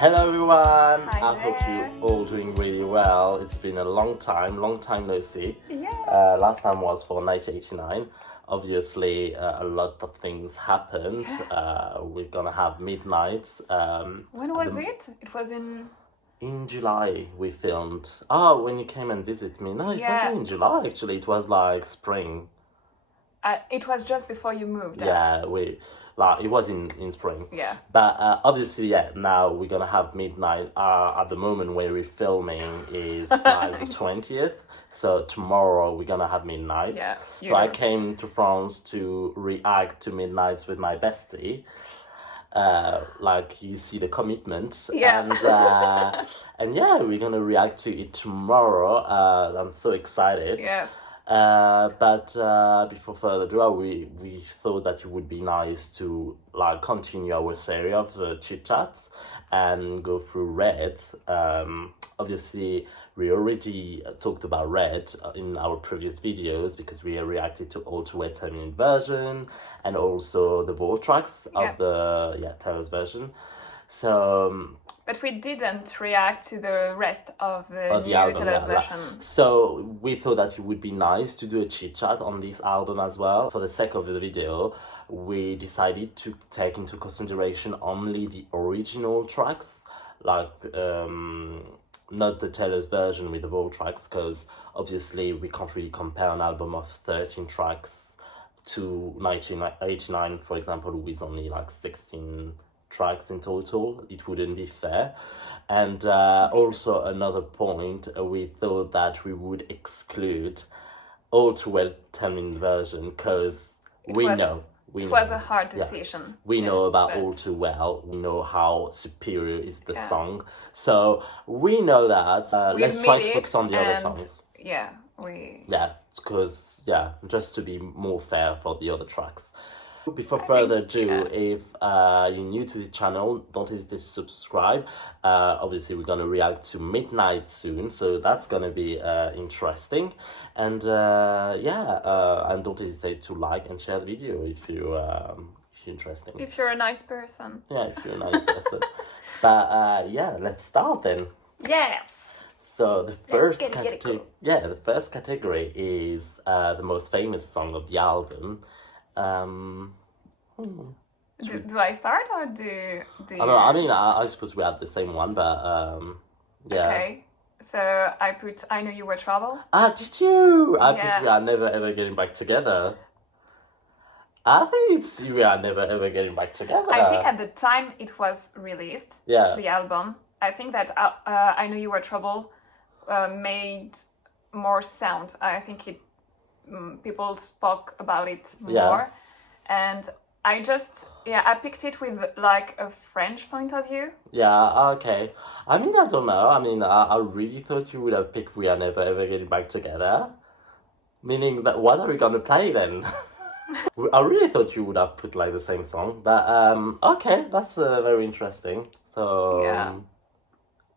Hello everyone! Hi I hope you're all doing really well. It's been a long time no see. Yeah. Last time was for 1989. Obviously, a lot of things happened. We're gonna have midnights. When was it? It was in July we filmed. Oh, when you came and visited me. No, it wasn't in July actually. It was like spring. It was just before you moved out. Yeah, it was in spring. Yeah. But obviously, now we're gonna have midnight. At the moment where we're filming is like the 20th. So tomorrow we're gonna have midnight. Yeah. So I came to France to react to midnights with my bestie. Like you see the commitment. Yeah. And yeah, we're gonna react to it tomorrow. I'm so excited. Yes. But before further ado, we thought that it would be nice to like continue our series of chit chats and go through Red. Obviously, we already talked about Red in our previous videos because we reacted to all 10-minute version and also the vocal tracks of the Taylor's version. So. But we didn't react to the rest of the new album, version. So we thought that it would be nice to do a chit chat on this album as well. For the sake of the video, we decided to take into consideration only the original tracks, like not the Taylor's version with the vocal tracks, because obviously we can't really compare an album of 13 tracks to 1989, for example, with only like 16 tracks in total. It wouldn't be fair. And also another point, we thought that we would exclude All Too Well 10-minute version because it was a hard decision. We know about All Too Well. We know how superior is the song. So we know that. Let's try to focus on the other songs. Yeah, because just to be more fair for the other tracks. Before further ado, if you're new to the channel, don't hesitate to subscribe. Obviously, we're going to react to Midnight soon, so that's going to be interesting. And and don't hesitate to like and share the video if you're interested. If you're a nice person. Yeah, if you're a nice person. But let's start then. Yes. So the first the first category is the most famous song of the album. Do I start or do you? I mean, I suppose we have the same one, but Okay, so I put I Knew You Were Trouble. Ah, did you? I put We Are Never Ever Getting Back Together. I think it's We Are Never Ever Getting Back Together. I think at the time it was released, the album, I think that I Knew You Were Trouble made more sound. I think it people spoke about it more, and I just I picked it with like a French point of view. Yeah, okay. I mean, I don't know. I mean, I really thought you would have picked We Are Never Ever Getting Back Together, meaning that what are we gonna play then? I really thought you would have put like the same song, but okay, that's very interesting. So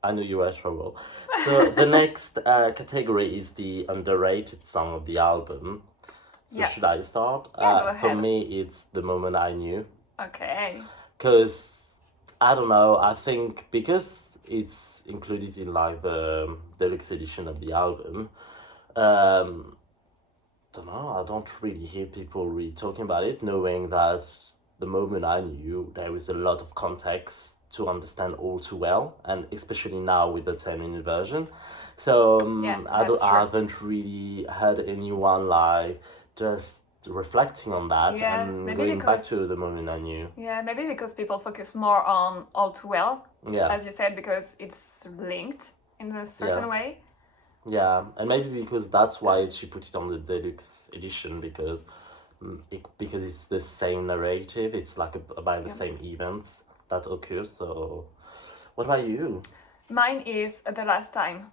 I Knew You Were Trouble. So the next category is the underrated song of the album. So should I start? Go ahead. For me, it's The Moment I Knew. Okay. Because, I don't know, I think because it's included in like the deluxe edition of the album, don't know, I don't really hear people really talking about it, knowing that The Moment I Knew, there is a lot of context to understand All Too Well, and especially now with the 10-minute version. So I haven't really heard anyone like just reflecting on that and going back to The Moment I Knew. Yeah, maybe because people focus more on All Too Well, as you said, because it's linked in a certain way. Yeah, and maybe because that's why she put it on the deluxe edition, because it's the same narrative, it's like about the same events that occurs. So what about you? Mine is The Last Time.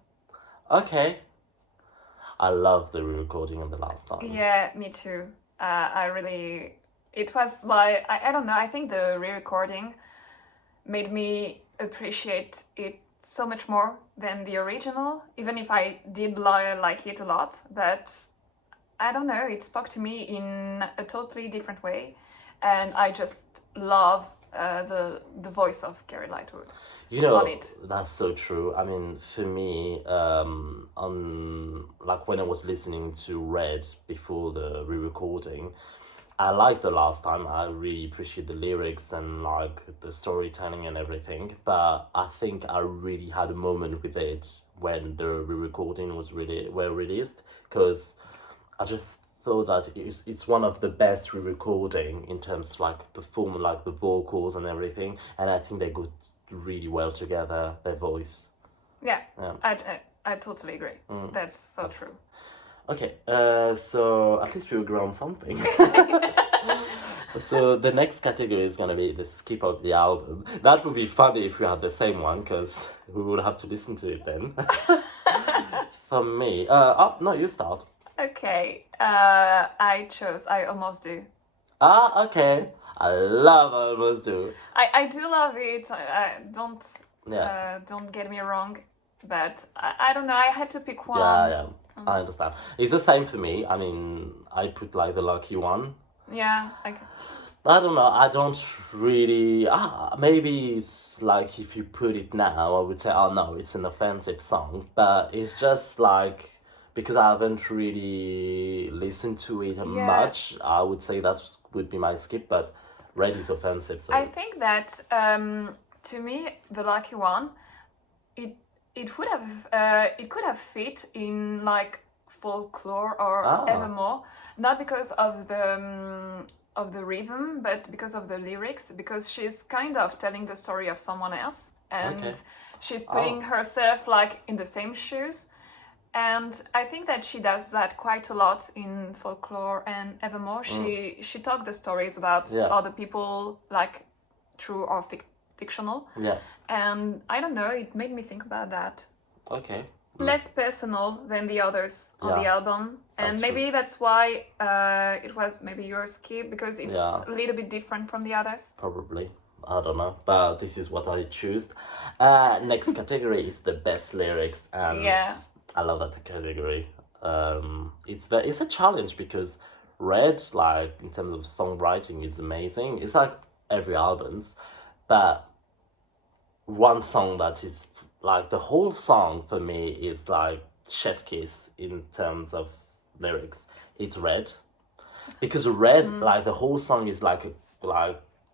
Okay. I love the re-recording of The Last Time. Yeah, me too. It was like, I don't know, I think the re-recording made me appreciate it so much more than the original, even if I did like it a lot, but I don't know, it spoke to me in a totally different way, and I just love the voice of Carrie Lightwood. You know, that's so true. I mean, for me, like when I was listening to Red before the re-recording, I liked the last time. I really appreciate the lyrics and like the storytelling and everything. But I think I really had a moment with it when the re-recording were released, because I just thought that it's one of the best re-recording in terms of like performing, like the vocals and everything, and I think they go really well together, their voice. Yeah. I totally agree. That's so true. Okay, so at least we agree on something. So the next category is gonna be the skip of the album. That would be funny if we had the same one, because we would have to listen to it then. For me, no, you start. Okay, I Almost Do. Okay. I love Almost Do. I do love it. Don't get me wrong, but I don't know. I had to pick one. Yeah. I understand. It's the same for me. I mean, I put like the Lucky One. Yeah. I don't know. I don't really. Maybe it's like if you put it now, I would say, oh no, it's an offensive song. But it's just like, because I haven't really listened to it much, I would say that would be my skip. But Red is offensive. So I think that to me, the Lucky One, it could have fit in like Folklore or Evermore, not because of the rhythm, but because of the lyrics, because she's kind of telling the story of someone else, and she's putting herself like in the same shoes. And I think that she does that quite a lot in Folklore and Evermore. She talks the stories about other people, like true or fictional. Yeah. And I don't know, it made me think about that. Okay. Less personal than the others on the album. And maybe that's why it was maybe your skip, because it's a little bit different from the others. Probably. I don't know. But this is what I choose. Next category is the best lyrics. And I love that category. It's a challenge, because Red, like in terms of songwriting, is amazing. It's like every album's, but one song that is like the whole song for me is like chef kiss in terms of lyrics. It's Red, because Red, like the whole song is like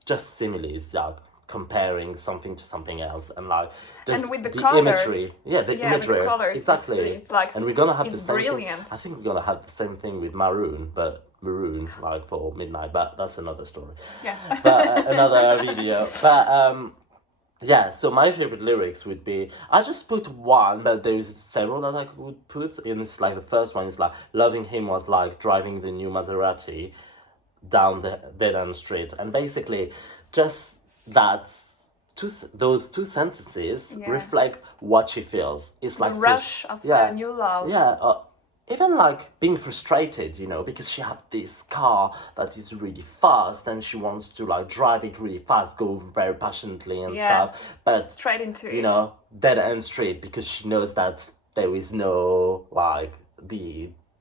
just similes, like comparing something to something else, and like just and with the colors, imagery, imagery, with the colors, exactly. It's like, and we're gonna have the same brilliant. thing. I think we're gonna have the same thing with Maroon like for Midnight, but that's another story. Yeah. But another video. But so my favorite lyrics would be, I just put one, but there's several that I could put. And it's like the first one is like, loving him was like driving the new Maserati down the dead end street, and basically just those two sentences reflect what she feels. It's like the rush of a new love. Even like being frustrated, because she had this car that is really fast, and she wants to like drive it really fast, go very passionately and stuff, but straight into it, dead end street, because she knows that there is no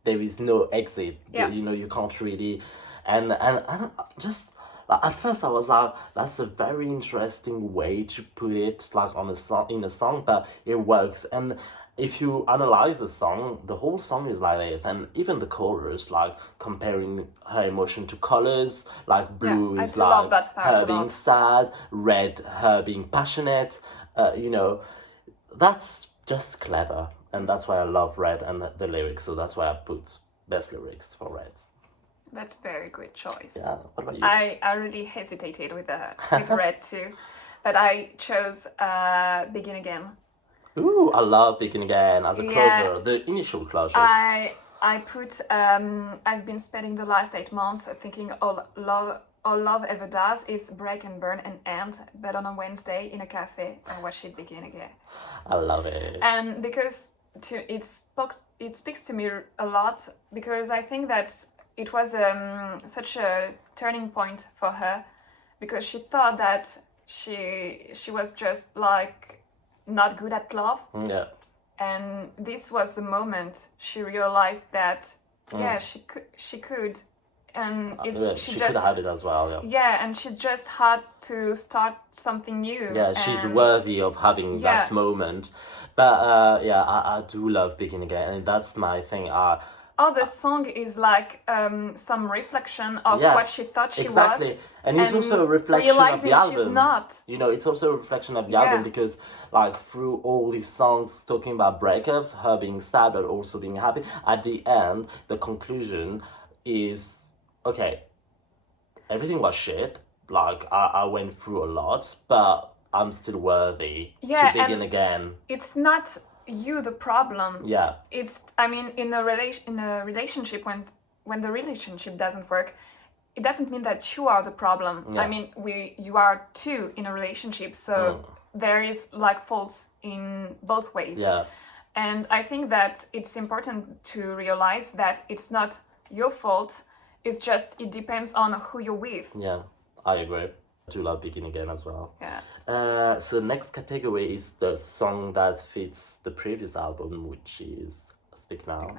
there is no exit. You can't really, and just. At first I was like, that's a very interesting way to put it, like in a song, but it works. And if you analyze the song, the whole song is like this, and even the chorus, like comparing her emotion to colors, like blue is like her being sad, red her being passionate, that's just clever, and that's why I love Red and the lyrics, so that's why I put best lyrics for Red. That's a very good choice. Yeah, what about you? I really hesitated with Red too, but I chose Begin Again. Ooh, I love Begin Again as a closure, the initial closure. I put, I've been spending the last 8 months thinking all love ever does is break and burn and end, but on a Wednesday in a cafe, and watch it begin again. I love it. And because it speaks to me a lot, because I think that it was such a turning point for her, because she thought that she was just like not good at love. Yeah. And this was the moment she realized that she could, and she could have it as well. And she just had to start something new. Yeah, she's worthy of having that moment. But I do love Begin Again, and that's my thing. The song is like some reflection of what she thought she was. And it's also a reflection of the album. She's not. You know, it's also a reflection of the album, because like through all these songs talking about breakups, her being sad but also being happy, at the end, the conclusion is, okay, everything was shit. Like, I went through a lot, but I'm still worthy to begin again. It's not you the problem. Yeah. It's, I mean, in a relationship, when the relationship doesn't work, it doesn't mean that you are the problem. Yeah. I mean, you are two in a relationship, so there is like faults in both ways. Yeah. And I think that it's important to realize that it's not your fault. It's just, it depends on who you're with. Yeah, I agree. I do love Begin Again as well. Yeah. So next category is the song that fits the previous album, which is Speak Now.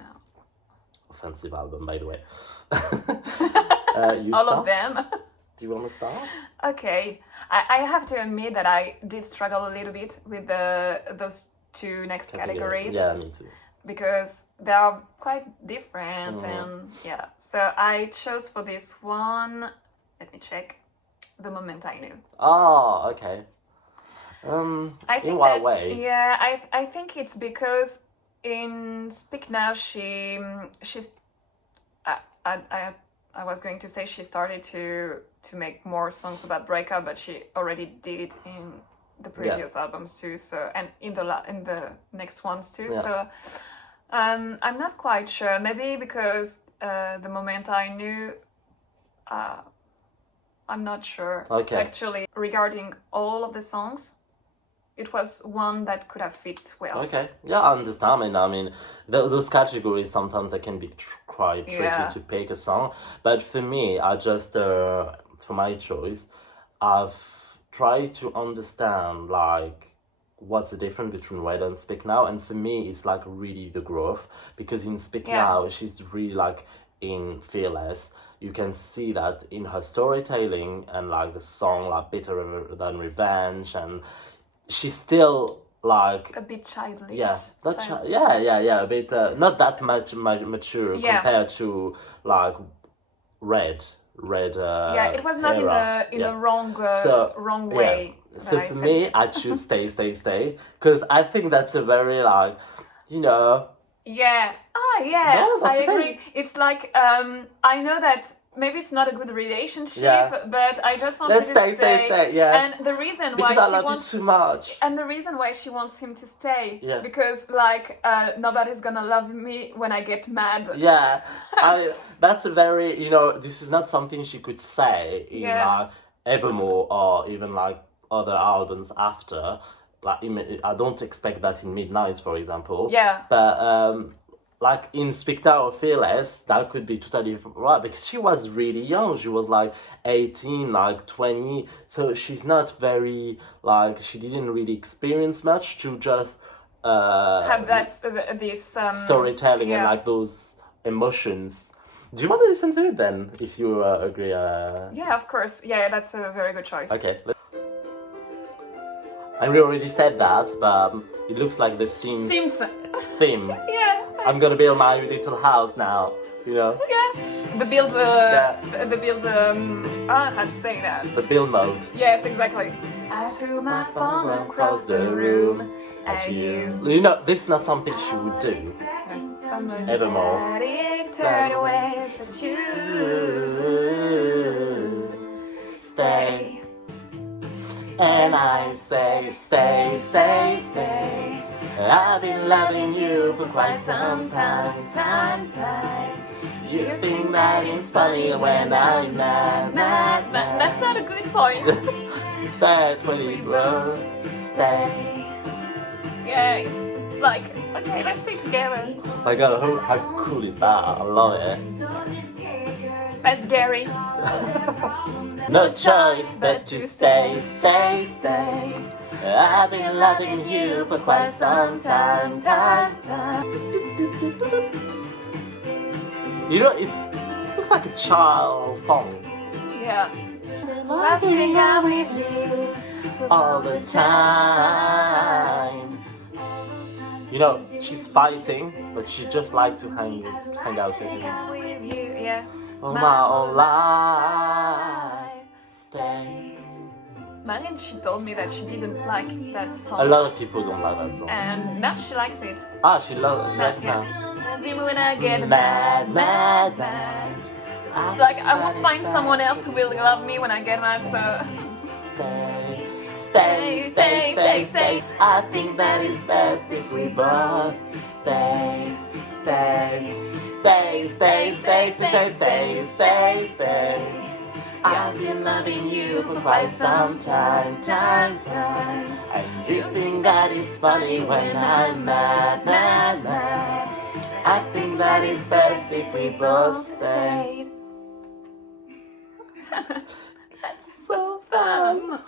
Offensive album, by the way. All of them. Do you want to start? Okay. I have to admit that I did struggle a little bit with those two next categories. Yeah, me too. Because they are quite different, and so I chose for this one, let me check, The Moment I Knew. Oh, okay. I think in what way? Yeah, I think it's because in Speak Now she's I was going to say she started to make more songs about breakup, but she already did it in the previous albums too. So, and in the next ones too. Yeah. So, I'm not quite sure. Maybe because The Moment I Knew. I'm not sure. Okay. Actually, regarding all of the songs, it was one that could have fit well. Okay. Yeah, I understand. I mean, those categories sometimes they can be quite tricky to pick a song. But for me, I just, for my choice, I've tried to understand, like, what's the difference between Red and Speak Now. And for me, it's, like, really the growth. Because in Speak Now, she's really, like, in Fearless. You can see that in her storytelling and, like, the song, like, Bitter Than Revenge, and she's still like a bit childish. Yeah, a bit not that much mature compared to like Red. It was not in a wrong way. So for me, I choose Stay, because I think that's a very like, you know. Yeah. No, I agree. It's like I know that maybe it's not a good relationship, but I just want Let's you to stay. Yeah. And the reason because why I love you too much. And the reason why she wants him to stay, because like nobody's gonna love me when I get mad. Yeah, that's a very, you know, this is not something she could say in like Evermore or even like other albums after. Like I don't expect that in Midnight, for example. Yeah. But like in Speak Now or Fearless, that could be totally right, because she was really young. She was like 18, like 20. So she's not very, like, she didn't really experience much to just have this storytelling and like those emotions. Do you want to listen to it then, if you agree? Yeah, of course. Yeah, that's a very good choice. Okay. And we already said that, but it looks like the Sims theme. Yeah. I'm gonna build my little house now, you know? Yeah. The build, how to say that? The build mode. Yes, exactly. I threw my phone across the room at you. You know, this is not something she would do. Evermore. Turn away, but you stay. And I say, stay. I've been loving you for quite some time. You think that it's funny when I'm mad. That's not a good point. Stay 24, stay. Yeah, it's like, okay, let's stay together. My God, how cool is that? I love it. That's Gary. No choice but to stay. I've been loving you for quite some time. You know, it looks like a child song. Yeah. Love to hang out with you all the time. You know, she's fighting, but she just likes to hang out with you. Yeah. Oh, my whole life, stay. Marianne, she told me that she didn't like that song. A lot of people don't like that song. And now she likes it. Ah, she likes it now. Love me when I get mad. It's like I will find someone else who will love me when I get mad, so... Stay. I think that it's best if we both stay. I've been loving you for quite some time. And you think that it's funny when I'm mad. I think that it's best if we both stay. That's so fun.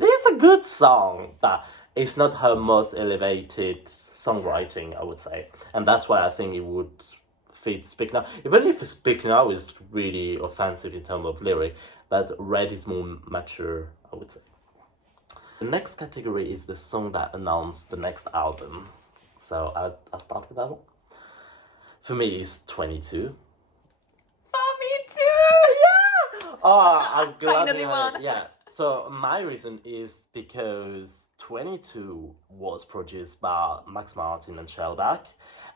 It's a good song, but it's not her most elevated songwriting, I would say. And that's why I think it would fit Speak Now. Even if Speak Now is really offensive in terms of lyric, but Red is more mature, I would say. The next category is the song that announced the next album. So I'll start with that one. For me, it's 22. For me too! Yeah! Oh, I'm glad. Finally won. Yeah. So my reason is because 22 was produced by Max Martin and Shellback,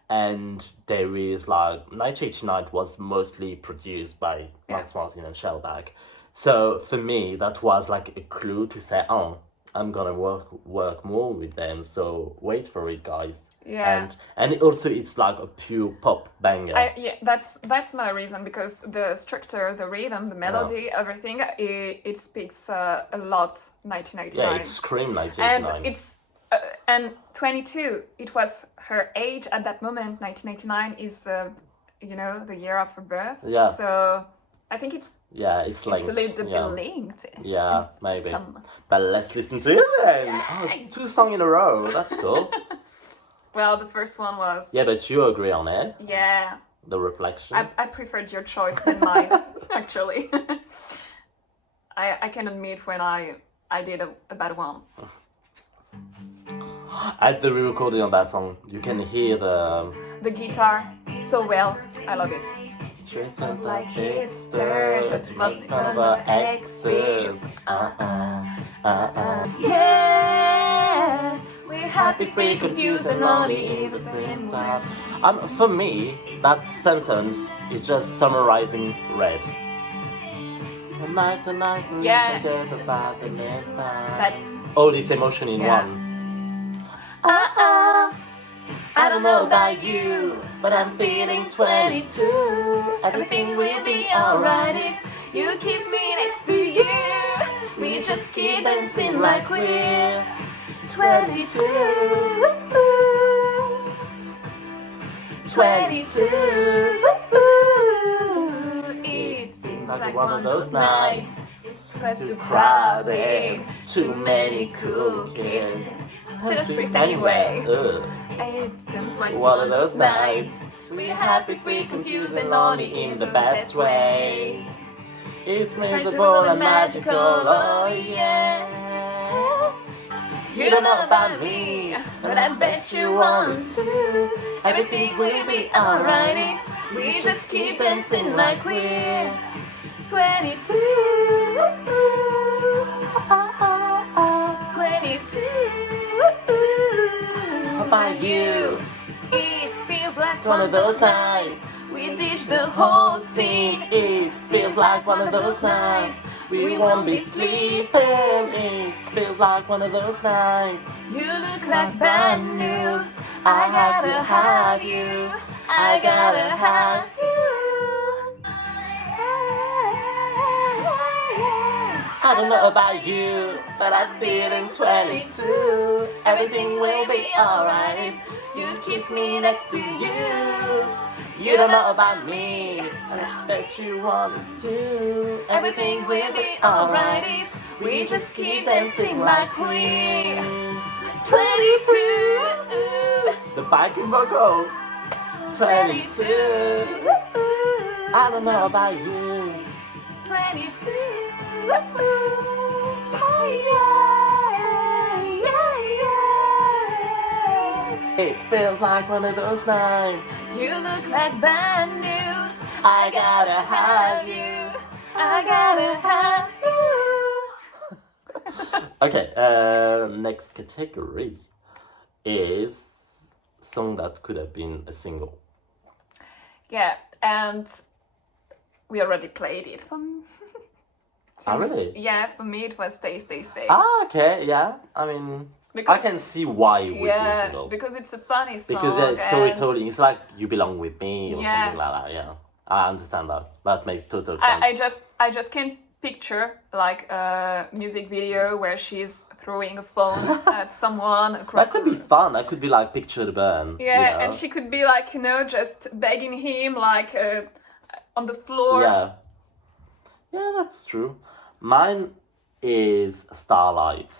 and there is like 1989 was mostly produced by Max Martin and Shellback. So for me, that was like a clue to say, oh, I'm gonna work more with them. So wait for it, guys. Yeah. And also it's like a pure pop banger. Yeah, that's my reason, because the structure, the rhythm, the melody, everything, it speaks a lot 1989. Yeah, it screams 1989. And it's and 22, it was her age at that moment. 1999 is you know, the year of her birth. Yeah. So I think it's linked. It's a little bit linked. Yeah, maybe. But let's listen to it then. Oh, 2 songs in a row. That's cool. Well, the first one was... Yeah, but you agree on it. Yeah. The Reflection. I preferred your choice than mine, actually. I can admit when I did a bad one. At the re-recording of that song, you can hear the guitar so well. I love it. Dress up like hipsters, make fun of our exes. Yeah, we're happy, free, confused, and lonely in the same time. For me, that sentence is just summarizing Red. Tonight, yeah, forget about the next time. That's all this emotion in one. I don't know about you, but I'm feeling 22. Everything will be alright if you keep me next to you. We just keep dancing like we're 22. 22. It seems like one of those nights. It's too crowded, too many cool kids. To the street anyway. It seems like one of those nights. We're happy, free, confused, and lonely in the best way. It's miserable and magical, oh yeah. You don't know about me, but I bet you want to. Everything will be alright if we just keep dancing like we're 22. 22. How about you? It feels like one of those nights. We ditch the whole scene. It feels like one of those nights. We won't be sleeping. It feels like one of those nights. You look like bad news. I gotta have you. I gotta have you. I don't know about you, but I'm feeling 22. Everything will be alright if you keep me next to you. You don't know about me, but I bet you want to. Everything will be alright if we just keep dancing like we're 22. The backing vocals. 22. I don't know about you. 22. It feels like one of those nights. You look like bad news. I gotta have you. I gotta have you. Okay, next category is song that could have been a single. Yeah, and we already played it. Oh, really? Yeah, for me it was Stay, Stay, Stay. Ah, okay, yeah. I mean, because, I can see why it would be a single. Because it's a funny song. Because it's storytelling. It's like You Belong With Me or something like that, yeah. I understand that. That makes total sense. I just can't picture like a music video where she's throwing a phone at someone across. That could be fun. That could be like Picture the Burn. Yeah, you know? And she could be like, just begging him like on the floor. Yeah. Yeah, that's true. Mine is Starlight.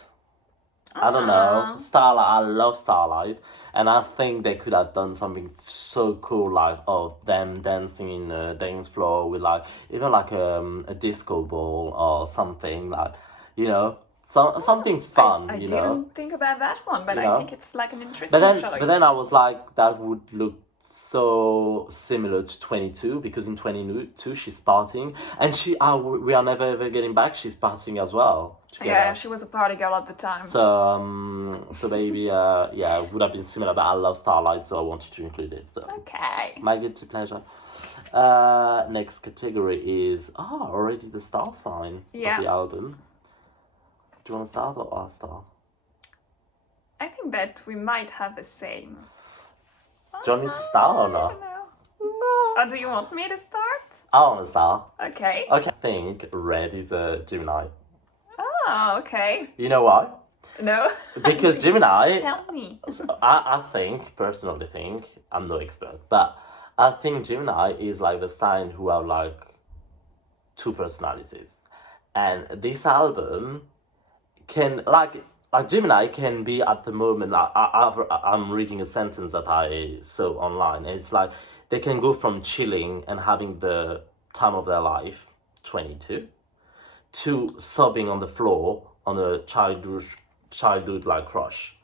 I don't know. Starlight, I love Starlight. And I think they could have done something so cool, like them dancing in a dance floor with like even like a disco ball or something, like, something fun. I didn't think about that one, but I think it's like an interesting choice. But then I was like, that would look so similar to 22, because in 22 she's partying, and we are never ever getting back. She's partying as well. Together. Yeah, she was a party girl at the time. So maybe it would have been similar. But I love Starlight, so I wanted to include it. So. Okay. My guilty pleasure. Next category is already the star sign of the album. Do you want to start or I'll start? I think that we might have the same. Do you want me to start or not? No. Or do you want me to start? I want to start. Okay. Okay. I think Red is a Gemini. Oh, okay. You know why? No. Because Gemini... Tell me. I personally think, I'm no expert, but I think Gemini is like the sign who have like two personalities. And this album can, like Gemini can be at the moment, I'm reading a sentence that I saw online. It's like they can go from chilling and having the time of their life, 22, to sobbing on the floor on a childhood like crush,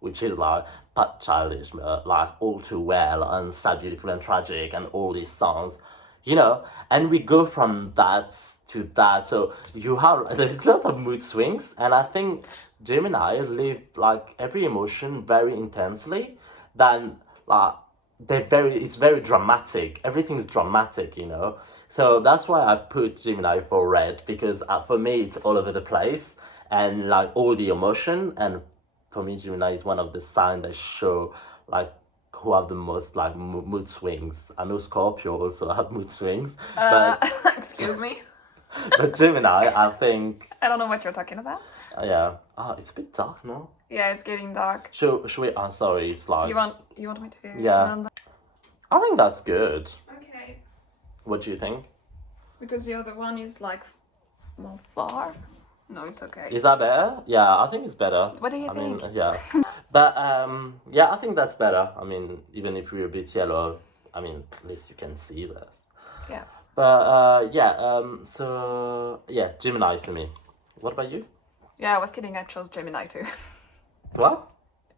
which is like but childish, like All Too Well and Sad, Beautiful and Tragic and all these songs, and we go from that to that. So there's a lot of mood swings, and I think Gemini live like every emotion very intensely. Then like it's very dramatic. Everything's dramatic, So that's why I put Gemini for Red, because for me it's all over the place and like all the emotion. And for me, Gemini is one of the signs that show like who have the most like mood swings. I know Scorpio also have mood swings, but excuse me. But Gemini, I think. I don't know what you're talking about. Yeah. It's a bit dark, no? Yeah, it's getting dark. Should we? Sorry, it's like. You want me to? Yeah. I think that's good. Okay. What do you think? Because the other one is like more far. No, it's okay. Is that better? Yeah, I think it's better. What do you think? Yeah. But I think that's better. I mean, even if we're a bit yellow, at least you can see this. Yeah. But Gemini for me. What about you? Yeah, I was kidding. I chose Gemini too. What?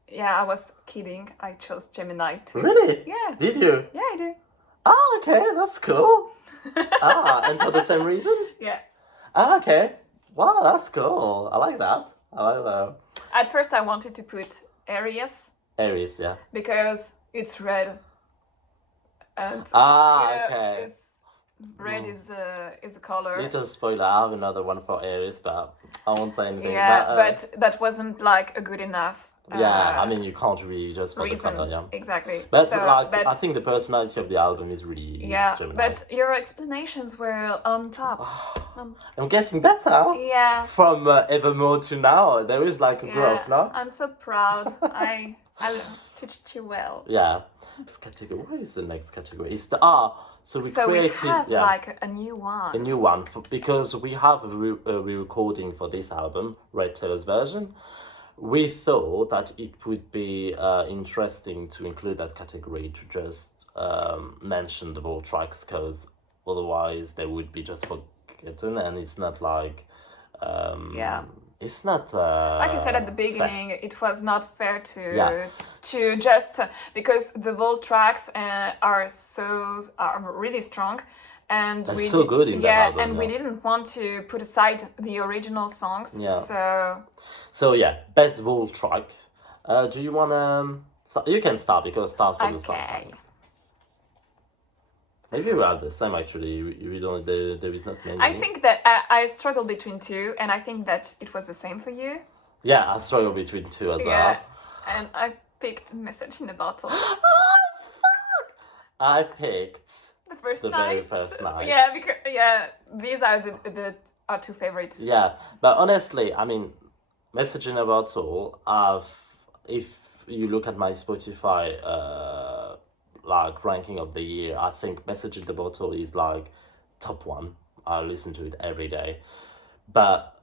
Yeah, I was kidding. I chose Gemini too. Really? Yeah. Did you? Yeah, I do. Oh, okay, that's cool. And for the same reason? Yeah. Okay. Wow, that's cool. I like that. At first, I wanted to put Aries. Aries, yeah. Because it's red. And okay. Red is a color. Little spoiler, I have another one for Aries, but I won't say anything. Yeah, but that wasn't like a good enough. You can't really just focus reason. on that, yeah. Exactly. But I think the personality of the album is really Gemini. But your explanations were on top. I'm getting better. Yeah. From Evermore to now, there is like a growth, no? I'm so proud. I teach you well. Yeah. Next category. What is the next category? It's the So we have like a new one. A new one because we have a re-recording for this album, Red Taylor's version. We thought that it would be interesting to include that category to just mention the whole tracks, because otherwise they would be just forgotten, and it's not like it's not like I said at the beginning, fair. it was not fair to just because the Volt tracks are really strong, and they're so good in that album, and we didn't want to put aside the original songs. So yeah, best Volt track. Do you wanna? You can start because start from the start. Maybe we are the same actually. We don't. There is not many. I think that I struggle between two, and I think that it was the same for you. Yeah, I struggle between two as well. And I picked Message in a Bottle. Oh fuck! I picked the very first night. Yeah, because these are our two favorites. Yeah, but honestly, I mean, Message in a Bottle. If you look at my Spotify like ranking of the year, I think Message in the Bottle is like top one. I listen to it every day, but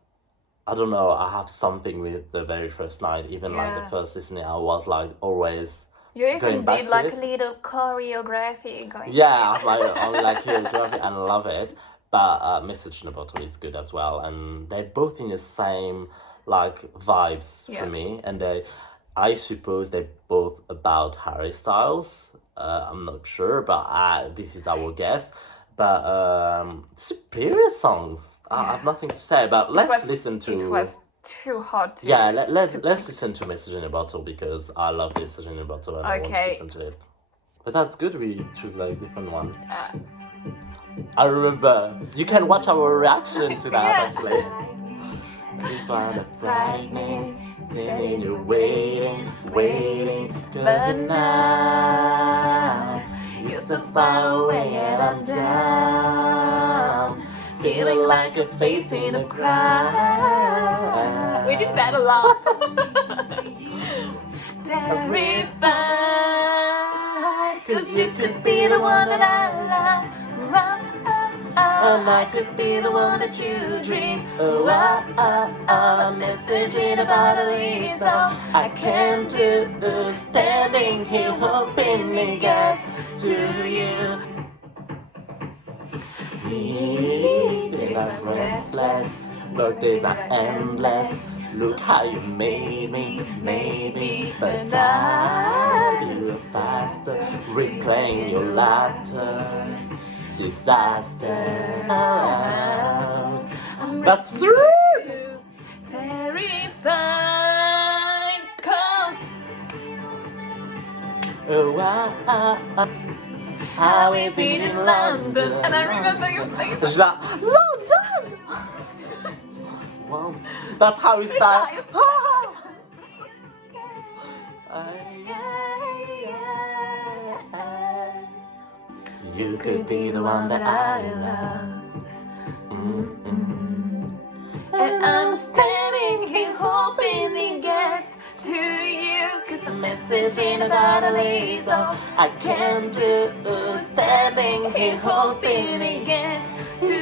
I don't know, I have something with the very first night. Even like the first listening, I was like always you even did like a little choreography going I was like on like choreography and I love it. But Message in a Bottle is good as well, and they're both in the same like vibes for me, and I suppose they're both about Harry Styles. I'm not sure, but this is our guess. But superior songs. I have nothing to say. But let's listen to. It was too hot. Let's listen to Message in a Bottle because I love Message in a Bottle and I want to listen to it. But that's good. We choose like a different one. I remember. You can watch our reaction to that actually. This one, the frightening. Standing you're waiting for the night. You're so far away and I'm down, feeling like a face in a crowd. We did that a lot. Terrified, 'cause you could be the one that I love. And I could be the one that you dream. A message in a bottle is all I can do. Standing here hoping it gets to you. Days are restless, birthdays are endless. Look how you made me, but I do faster, replaying your laughter. Disaster. That's true. Terrified, 'cause how is it in London? And I remember your face. She's like, London. Wow, that's how we start. You could be the one that I love. And I'm standing here hoping it gets to you. 'Cause a message in a bottle is all I can do. Standing here hoping it gets to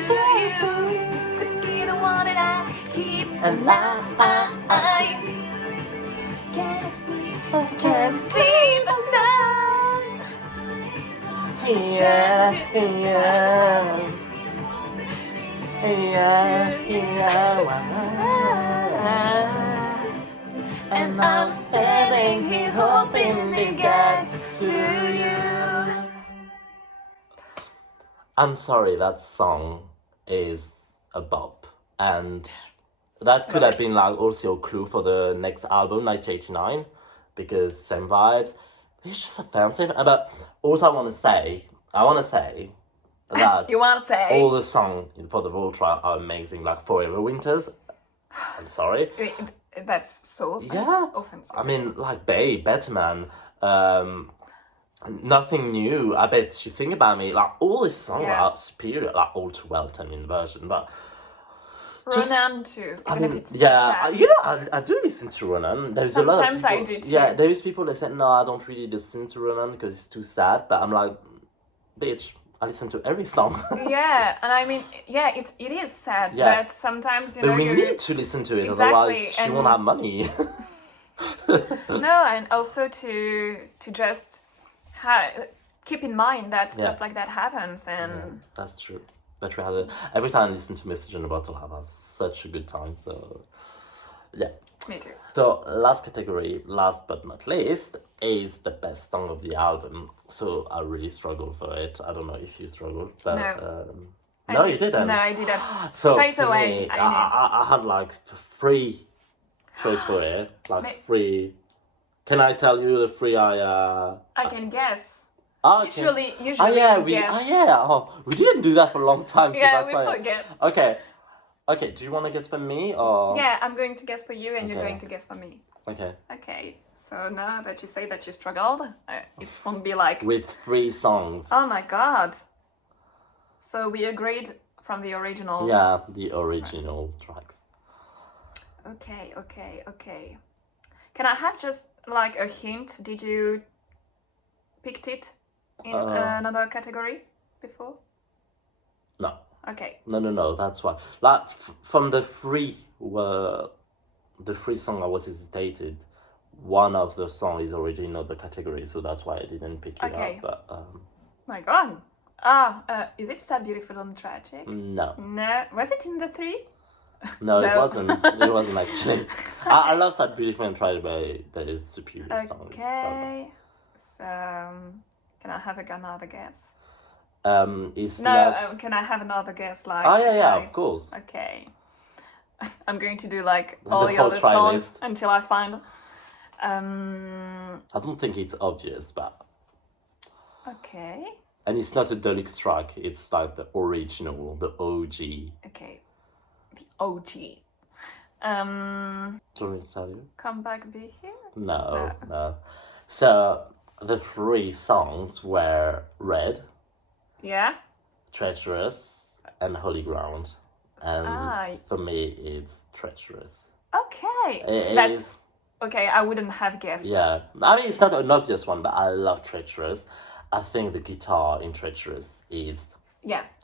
you. Could be the one that I keep. And I can't sleep at night. Yeah. And I'm standing here hoping it gets to you. I'm sorry, that song is a bop, and that could have been like also a clue for the next album, 1989, because same vibes. It's just offensive. But also I want to say that you want to say all the songs for the World Trial are amazing, like Forever Winters. I'm sorry. That's so offensive. I mean, like Babe, Better Man, Nothing New. I Bet You Think About Me. Like all these songs are superior. Like All Too Well, 10-minute version, but. Ronan too. Even if it's sad. You know, I do listen to Ronan. There's sometimes a lot of people, I do too. Yeah, there's people that say no, I don't really listen to Ronan because it's too sad. But I'm like, bitch, I listen to every song. Yeah, and I mean, it is sad, but sometimes but we need to listen to it, otherwise she won't have money. No, and also to just keep in mind that stuff like that happens, and that's true. But we had every time I listen to Message in a Bottle, I have such a good time. So yeah. Me too. So last category, last but not least, is the best song of the album. So I really struggled for it. I don't know if you struggled, but no, you didn't. No, I didn't. So straight away, me, I had like 3 choice for it, like 3. Can I tell you the 3 I can guess. Oh, okay. Usually we guess. We didn't do that for a long time. So yeah, that's we why. forget. Okay. Do you want to guess for me or? Yeah, I'm going to guess for you, and you're going to guess for me. Okay. Okay. So now that you say that you struggled, it won't be like with 3 songs. Oh my god. So we agreed from the original. Yeah, the original tracks. Okay. Can I have just like a hint? Did you picked it in another category before? No. Okay. No. That's why. Like from the 3 song I was hesitated. One of the songs is already in other category, so that's why I didn't pick it up. But my god. Is it Sad, Beautiful and Tragic? No. Was it in the 3? No, it wasn't. It wasn't actually. I love Sad, Beautiful and Tragic, but that is superior song. Okay. So can I have another guess? Can I have another guess? Like of course. Okay. I'm going to do like all the other songs until I find. I don't think it's obvious, but. Okay. And it's not a deluxe track. It's like the original, the OG. Okay. The OG. Do you want me to tell you? Come Back, Be Here? No. So the 3 songs were Red. Yeah. Treacherous and Holy Ground. And for me, it's Treacherous. Okay. That's okay. I wouldn't have guessed. Yeah. I mean, it's not an obvious one, but I love Treacherous. I think the guitar in Treacherous is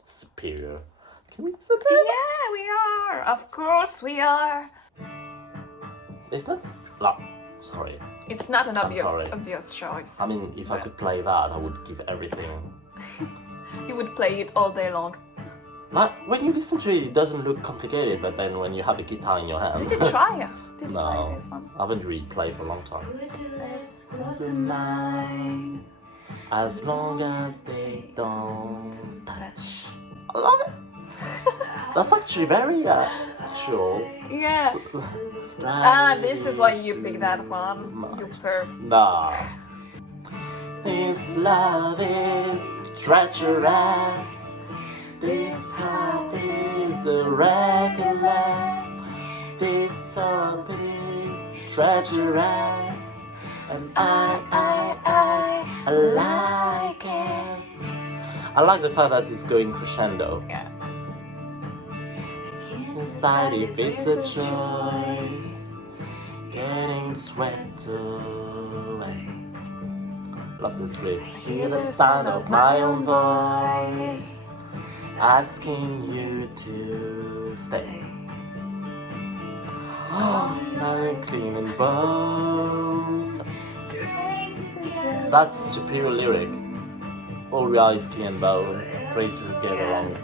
superior. Can we listen to it? Yeah, we are. Of course we are. It's not... No, sorry. It's not an obvious choice. I mean, if I could play that, I would give everything. You would play it all day long. Like, when you listen to it, it doesn't look complicated, but then when you have a guitar in your hand... Did you try? Did you No, try this one? I haven't really played for a long time. Put your lips close to mine. As long as they don't touch. I love it. That's actually very sexual. Yeah. This is why you picked that one. No. You perf. Nah. This love is treacherous. This heart is reckless. This hope is treacherous. And I like it. I like the fact that it's going crescendo. Yeah. Decide if it's a choice, getting swept away. Love this riff. Hear the sound of my own voice, asking you to stay. Oh, I'm clean and bones. That's superior lyric. All we are is clean and bones, afraid to get along.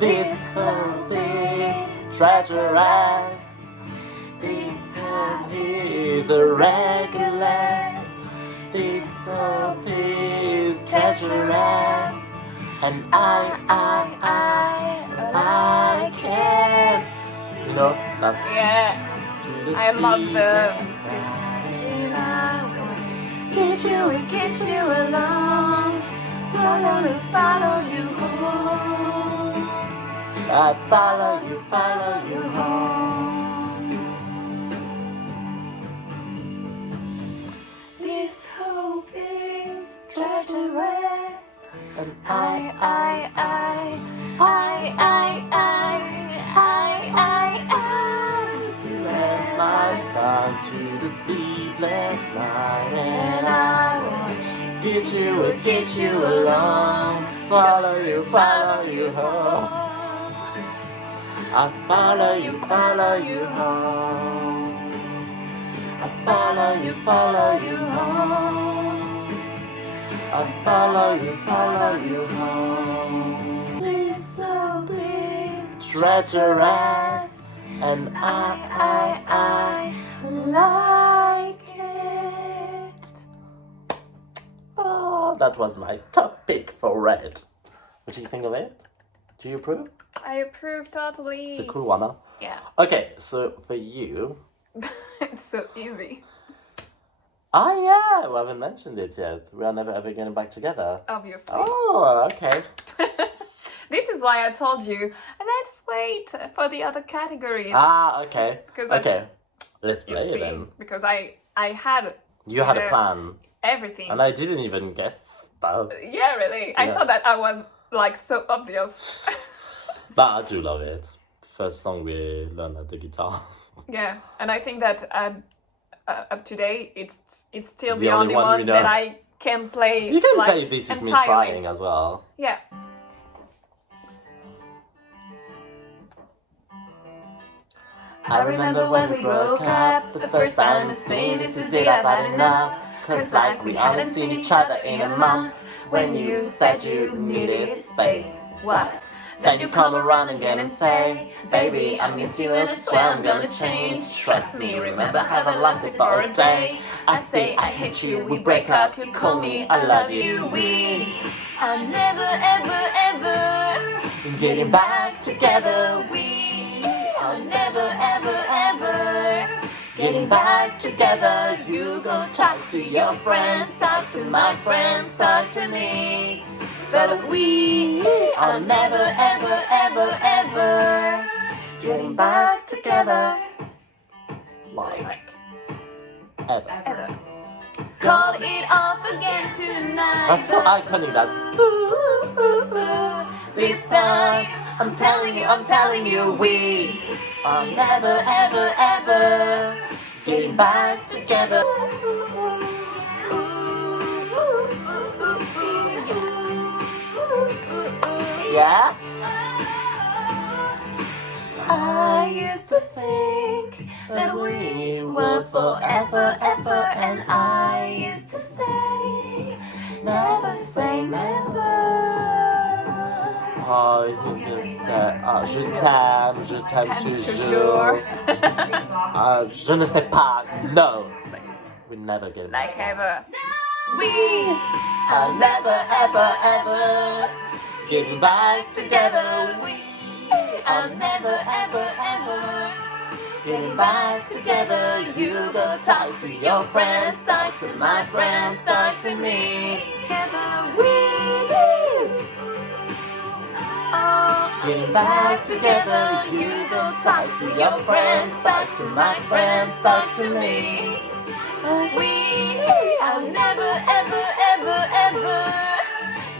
This hope is treacherous. This hope is reckless. This hope is treacherous. And I can't. You know, that's... Yeah. I love the... Get you along. I'm gonna follow you home. I follow you home. This hope is treacherous. And spend my time to the sleepless night, and I want to get you along. Follow you home. I follow you home. I follow you home. follow you home. Please, so please, treacherous, and I like it. Oh, that was my top pick for Red. What do you think of it? Do you approve? I approve totally. It's a cool one, huh? Yeah. Okay, so for you... It's so easy. Ah, yeah, we haven't mentioned it yet. We are never ever getting back together. Obviously. Oh, okay. This is why I told you, let's wait for the other categories. Ah, okay. Okay, let's You play see, then. because I had... You had a plan. Everything. And I didn't even guess stuff. Yeah, really. I thought that I was, like, so obvious. But I do love it. First song we learned at the guitar. Yeah, and I think that up to date, it's still The the only only one we one know. that I can play. You can like, play This Is Me entirely. Trying as well. Yeah. I remember when we broke up, the first time to say this is it, I've had enough. Cause like we hadn't seen each other in a month. When you said you needed space, what? Then you come around again and say, baby, I miss you and I swear I'm gonna change. Trust me, remember haven't lasted for a day. I say I hate you, we break up, you call me, I love you. We are never ever ever getting back together. We are never ever ever getting back together. You go talk to your friends, talk to my friends, talk to me. But we are never ever ever ever getting back together. Like ever. Call it off again tonight. That's so iconic, that. This time, I'm telling you, we are never ever ever getting back together. Yeah? I used to think that we were forever, ever, and I used to say, never say never. Oh, you just said, je t'aime toujours. Je ne sais pas, no. We never get Like back. ever. We are never, ever, ever getting back together. We are never, ever, ever getting back together. You go talk to your friends, talk to my friends, talk to me. Together we are getting back together. You go talk to your friends, talk to my friends, talk to me. We are never, ever, ever, ever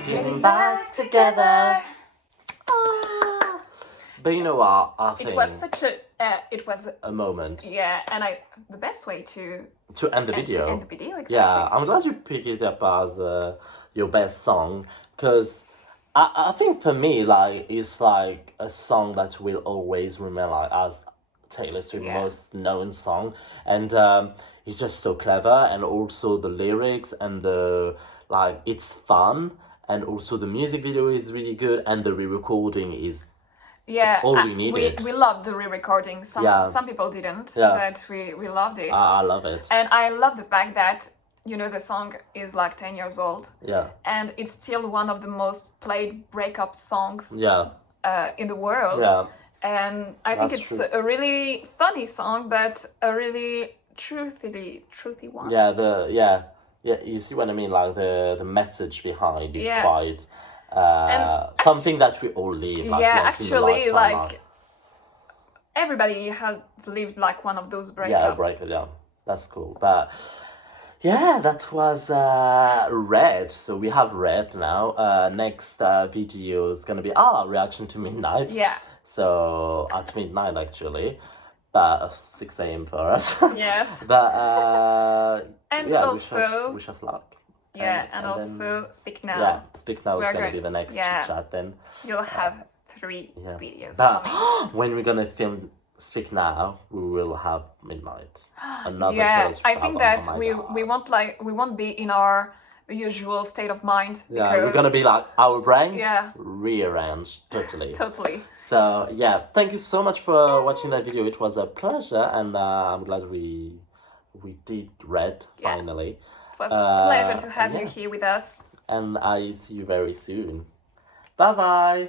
getting back together. But you know what? I think It was such a, it was a moment yeah, and the best way to end the video. To end the video, exactly. Yeah, I'm glad you picked it up as your best song, because I think for me, like, it's like a song that will always remain like as Taylor Swift's most known song, and it's just so clever, and also the lyrics and the like, it's fun, and also the music video is really good, and the re-recording is all we needed. We loved the re-recording. Some people didn't, but we loved it. I love it. And I love the fact that, you know, the song is like 10 years old. Yeah. And it's still one of the most played breakup songs in the world. Yeah. And I think it's true. a really funny song, but a really truthy one. Yeah, you see what I mean? Like the message behind is quite something that we all live. Like, actually, like everybody has lived like one of those breakups. Yeah, that's cool. But yeah, that was Red. So we have Red now. Next video is gonna be our reaction to Midnight. Yeah. So at midnight, actually. But 6 a.m. for us. Yes. But and yeah, also wish us luck. Yeah, and also then, Speak Now. Yeah, Speak Now is going to be the next chit chat then. You'll have 3 videos but coming. when we're going to film Speak Now, we will have Midnight. Another yeah, Taylor Swift I think album. that we won't be in our usual state of mind. Yeah, we're gonna be like our brain. Yeah. Rearranged totally. Totally. So yeah, thank you so much for watching that video. It was a pleasure, and I'm glad we did read finally. It was a pleasure to have you here with us. And I see you very soon. Bye bye.